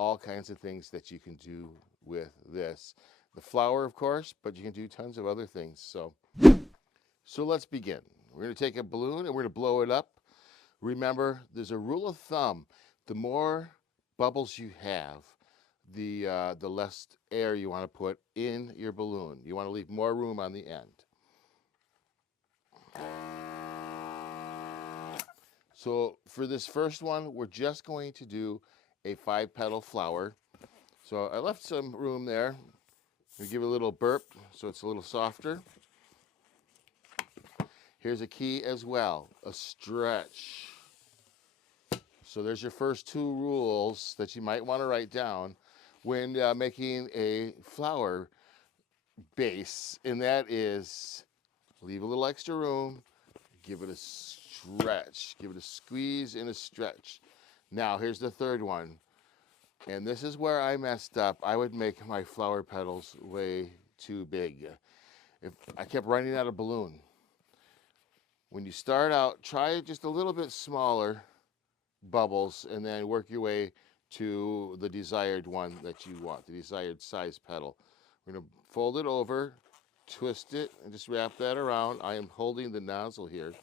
all kinds of things that you can do with this. The flower, of course, but you can do tons of other things. So let's begin. We're going to take a balloon and we're going to blow it up. Remember, there's a rule of thumb. The more bubbles you have, the less air you want to put in your balloon. You want to leave more room on the end. So for this first one, we're just going to do a 5-petal flower. So I left some room there. We give it a little burp so it's a little softer. Here's a key as well, a stretch. So there's your first 2 rules that you might want to write down when making a flower base, and that is leave a little extra room, give it a stretch, give it a squeeze and a stretch. Now here's the third one, and this is where I messed up. I would make my flower petals way too big. If I kept running out of balloon. When you start out, try just a little bit smaller bubbles and then work your way to the desired one that you want, the desired size petal. We're going to fold it over, twist it, and just wrap that around. I am holding the nozzle here.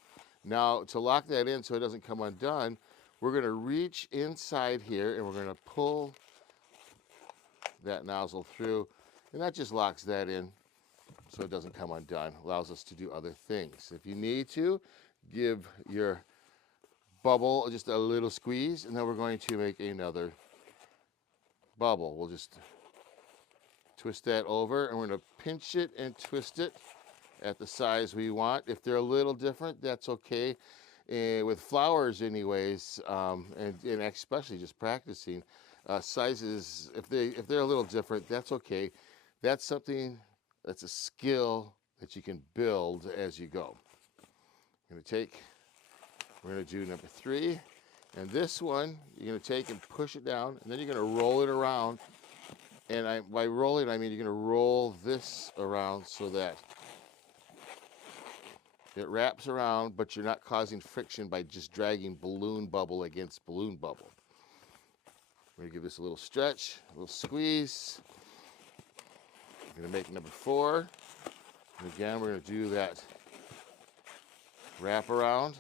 Now, to lock that in so it doesn't come undone, we're going to reach inside here and we're going to pull that nozzle through, and that just locks that in so it doesn't come undone. Allows us to do other things. If you need to, give your bubble just a little squeeze, and then we're going to make another bubble. We'll just twist that over, and we're going to pinch it and twist it at the size we want. If they're a little different, that's okay. And with flowers anyways, and especially just practicing, sizes, if they're a little different, that's okay. That's something, that's a skill that you can build as you go. We're going to do number 3. And this one, you're going to take and push it down, and then you're going to roll it around. And by rolling, I mean you're going to roll this around so that it wraps around, but you're not causing friction by just dragging balloon bubble against balloon bubble. We're going to give this a little stretch, a little squeeze. We're going to make number 4. And again, we're going to do that wrap around.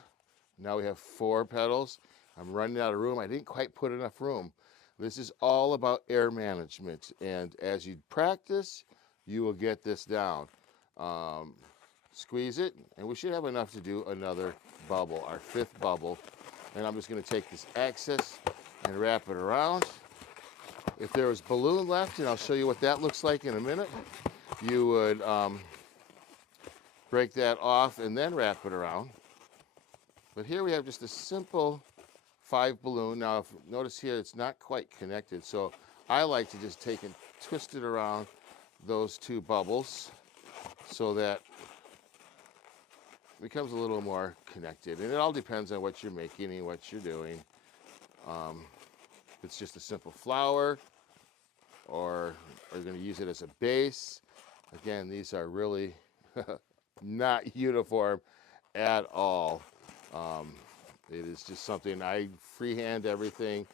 Now we have 4 petals. I'm running out of room. I didn't quite put enough room. This is all about air management. And as you practice, you will get this down. Squeeze it, and we should have enough to do another bubble, our 5th bubble. And I'm just going to take this excess and wrap it around. If there was balloon left, and I'll show you what that looks like in a minute, you would break that off and then wrap it around. But here we have just a simple 5 balloon. Now, notice here it's not quite connected, so I like to just take and twist it around those 2 bubbles so that it becomes a little more connected. And it all depends on what you're making and what you're doing. If it's just a simple flower, or are you going to use it as a base? Again, these are really not uniform at all. It is just something, I freehand everything,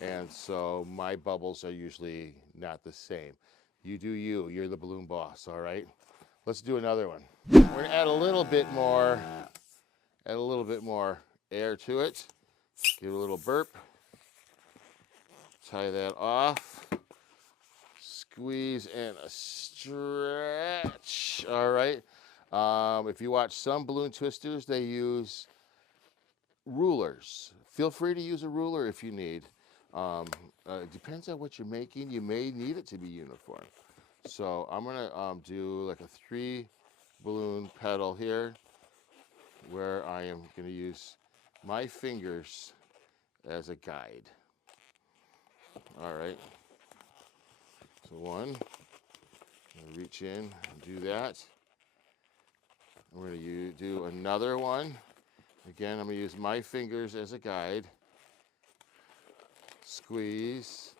and so my bubbles are usually not the same. You do you, you're the balloon boss, all right? Let's do another one. We're gonna add a little bit more air to it. Give it a little burp. Tie that off. Squeeze and a stretch, all right? If you watch some balloon twisters, they use rulers. Feel free to use a ruler if you need. It depends on what you're making. You may need it to be uniform. So I'm going to do like a 3 balloon petal here where I am going to use my fingers as a guide. All right. So 1, reach in and do that. We're going to do another one. Again, I'm going to use my fingers as a guide. Squeeze,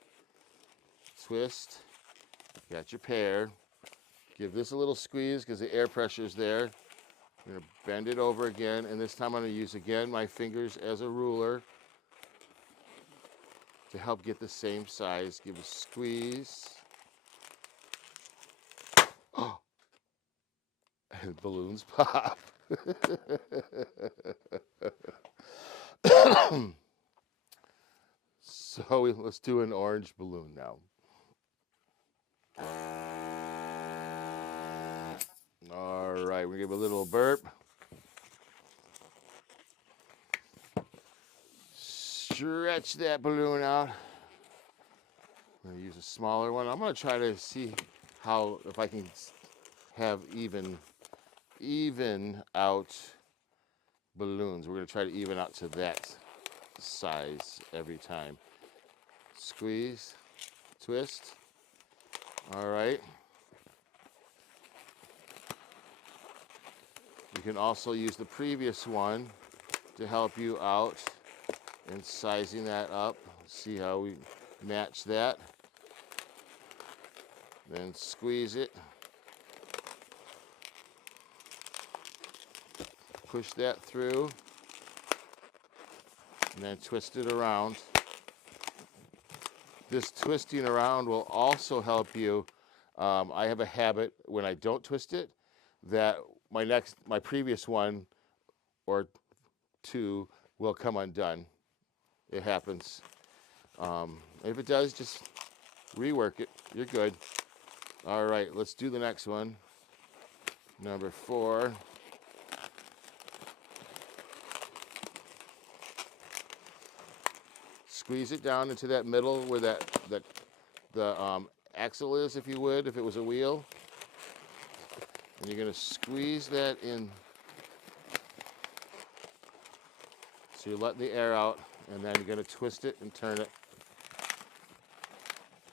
twist, got your pair. Give this a little squeeze because the air pressure is there. I'm going to bend it over again, and this time I'm going to use again my fingers as a ruler. to help get the same size. Give a squeeze. Oh, and balloons pop. So let's do an orange balloon now. All right, we give a little burp. Stretch that balloon out. I'm going to use a smaller one. I'm going to try to see how, if I can have even out balloons. We're going to try to even out to that size every time. Squeeze, twist. All right. You can also use the previous one to help you out in sizing that up. See how we match that. Then squeeze it. Push that through. And then twist it around. This twisting around will also help you. I have a habit when I don't twist it that my previous one or two will come undone. It happens. If it does, just rework it. You're good. All right, let's do the next one. Number 4. Squeeze it down into that middle where the axle is, if you would, if it was a wheel. And you're going to squeeze that in. So you're letting the air out, and then you're going to twist it and turn it.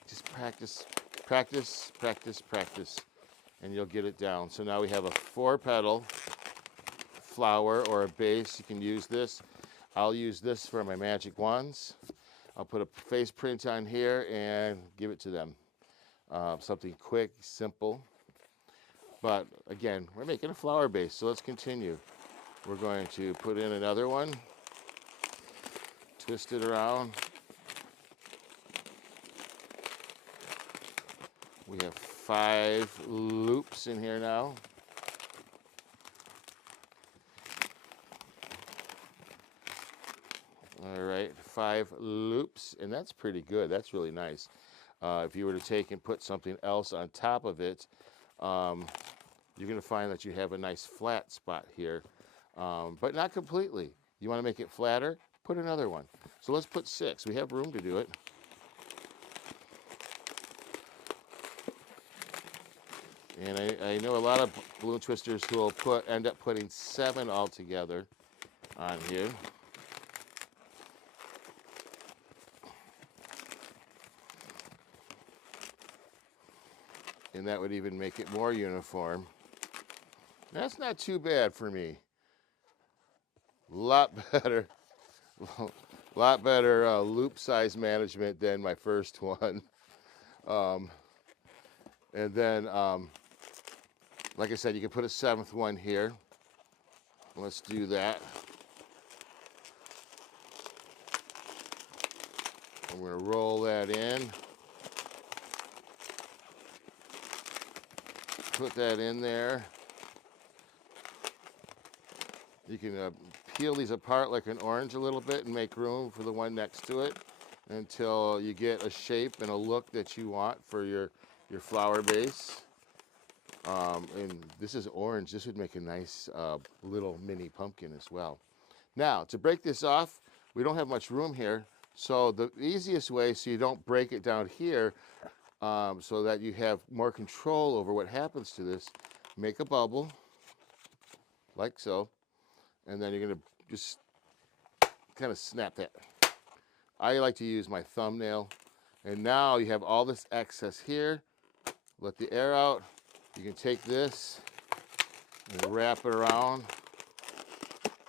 Just practice, practice, practice, practice, and you'll get it down. So now we have a 4-petal flower or a base. You can use this. I'll use this for my magic wands. I'll put a face print on here and give it to them. Something quick, simple. But again, we're making a flower base, so let's continue. We're going to put in another one. Twist it around. We have 5 loops in here now. All right, 5 loops, and that's pretty good. That's really nice. If you were to take and put something else on top of it, you're going to find that you have a nice flat spot here, but not completely. You want to make it flatter? Put another one. So let's put 6. We have room to do it. And I know a lot of balloon twisters who will end up putting 7 altogether on here. And that would even make it more uniform. That's not too bad for me. Lot better loop size management than my first one. And then, like I said, you can put a 7th one here. Let's do that. I'm going to roll that in. Put that in there. You can peel these apart like an orange a little bit and make room for the one next to it until you get a shape and a look that you want for your flower base. And this is orange. This would make a nice little mini pumpkin as well. Now, to break this off, we don't have much room here. So the easiest way, so you don't break it down here, so that you have more control over what happens to this, make a bubble, like so, and then you're going to just kind of snap that. I like to use my thumbnail, and now you have all this excess here. Let the air out. You can take this and wrap it around.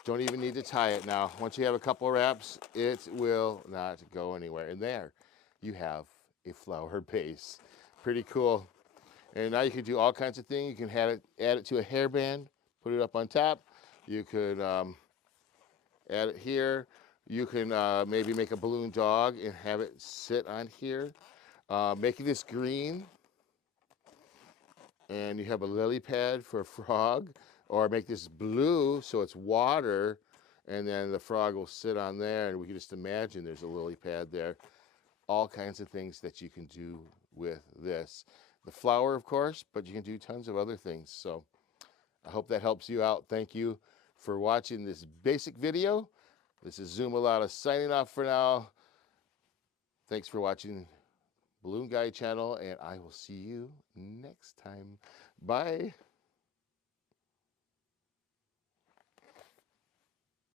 Don't even need to tie it now. Once you have a couple wraps, it will not go anywhere. And there you have a flower base. Pretty cool. And now you can do all kinds of things. You can add it to a hairband, put it up on top. You could add it here. You can maybe make a balloon dog and have it sit on here. Making this green, and you have a lily pad for a frog, or make this blue so it's water, and then the frog will sit on there, and we can just imagine there's a lily pad there. All kinds of things that you can do with this. The flower, of course, but you can do tons of other things. So I hope that helps you out. Thank you for watching this basic video. This is Zoom Alada signing off for now. Thanks for watching Balloon Guy channel, and I will see you next time. Bye.